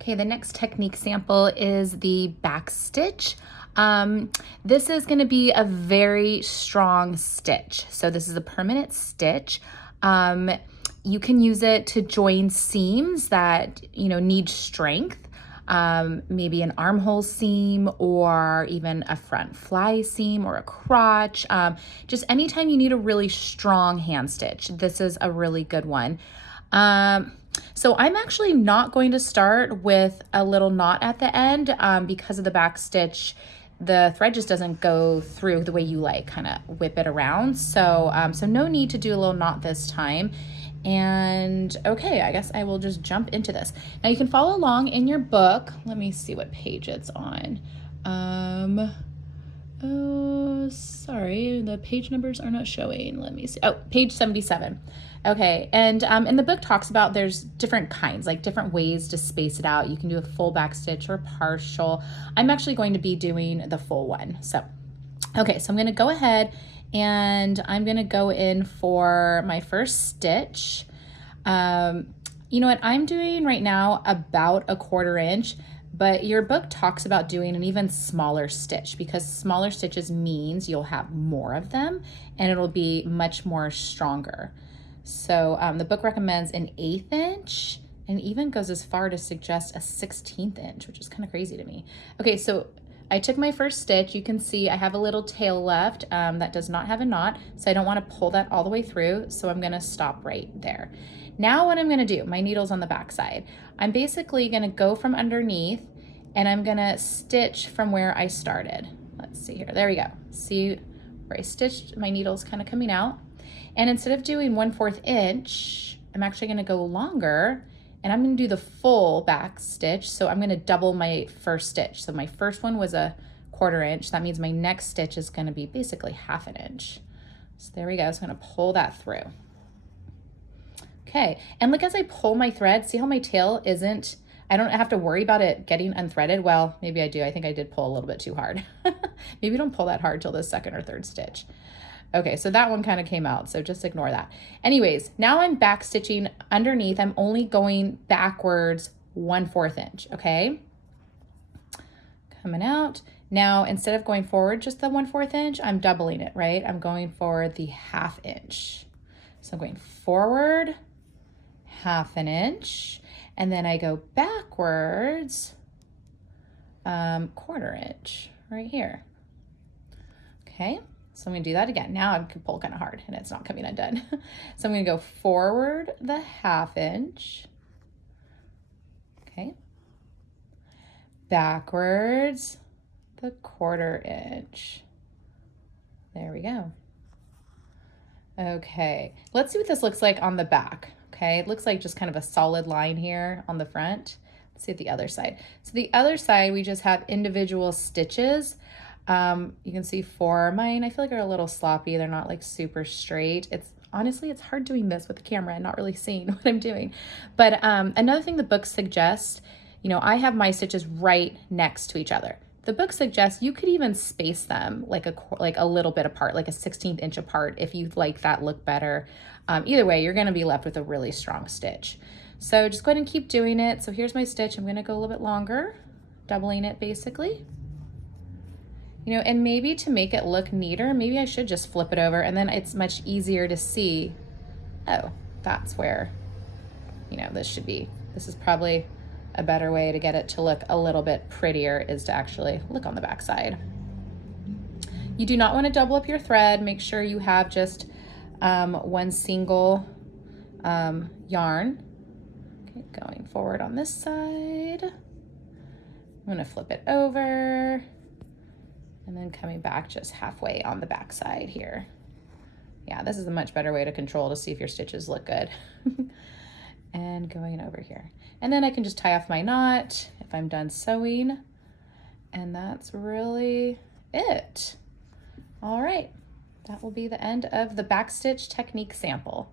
Okay, the next technique sample is the backstitch. This is going to be a very strong stitch. So this is a permanent stitch. You can use it to join seams that, need strength. Maybe an armhole seam or even a front fly seam or a crotch. Just anytime you need a really strong hand stitch, this is a really good one. So I'm actually not going to start with a little knot at the end because of the back stitch. The thread just doesn't go through the way you like, kind of whip it around. So, so no need to do a little knot this time. And okay, I guess I will just jump into this. Now you can follow along in your book. Let me see what page it's on. Oh, sorry, the page numbers are not showing. Let me see. Oh, page 77. Okay, and the book talks about there's different kinds, like different ways to space it out. You can do a full back stitch or partial. I'm actually going to be doing the full one. So, okay, so I'm gonna go ahead and I'm gonna go in for my first stitch. You know what, I'm doing right now about a 1/4 inch, but your book talks about doing an even smaller stitch because smaller stitches means you'll have more of them and it'll be much more stronger. So the book recommends an 1/8 inch and even goes as far to suggest a 1/16 inch, which is kind of crazy to me. Okay, so I took my first stitch. You can see I have a little tail left that does not have a knot, so I don't want to pull that all the way through, so I'm going to stop right there. Now what I'm going to do, my needle's on the back side. I'm basically going to go from underneath and I'm going to stitch from where I started. Let's see here. There we go. See where I stitched? My needle's kind of coming out. And instead of doing 1/4 inch, I'm actually going to go longer and I'm going to do the full back stitch. So I'm going to double my first stitch. So my first one was a 1/4 inch. That means my next stitch is going to be basically 1/2 inch. So there we go. So I'm going to pull that through. Okay. And look, as I pull my thread, see how my tail isn't, I don't have to worry about it getting unthreaded. Well, maybe I do. I think I did pull a little bit too hard. Maybe don't pull that hard till the second or third stitch. Okay, so that one kind of came out, so just ignore that. Anyways, now I'm back stitching underneath. I'm only going backwards 1/4 inch, okay? Coming out. Now, instead of going forward just the 1/4 inch, I'm doubling it, right? I'm going for the 1/2 inch. So I'm going forward 1/2 inch, and then I go backwards 1/4 inch right here, okay? So I'm going to do that again. Now I can pull kind of hard and it's not coming undone. So I'm going to go forward the 1/2 inch. Okay. Backwards the 1/4 inch. There we go. Okay. Let's see what this looks like on the back. Okay. It looks like just kind of a solid line here on the front. Let's see at the other side. So the other side, we just have individual stitches. You can see for mine, I feel like are a little sloppy. They're not like super straight. Honestly, it's hard doing this with the camera and not really seeing what I'm doing. But another thing the book suggests, I have my stitches right next to each other. The book suggests you could even space them like a little bit apart, like a 1/16 inch apart if you like that look better. Either way, you're going to be left with a really strong stitch. So just go ahead and keep doing it. So here's my stitch. I'm going to go a little bit longer, doubling it basically. And maybe to make it look neater, maybe I should just flip it over and then it's much easier to see, oh, that's where, this should be. This is probably a better way to get it to look a little bit prettier is to actually look on the back side. You do not want to double up your thread. Make sure you have just one single yarn. Okay, going forward on this side. I'm going to flip it over. And then coming back just halfway on the back side here. Yeah, this is a much better way to control to see if your stitches look good. And going over here. And then I can just tie off my knot if I'm done sewing. And that's really it. All right, that will be the end of the backstitch technique sample.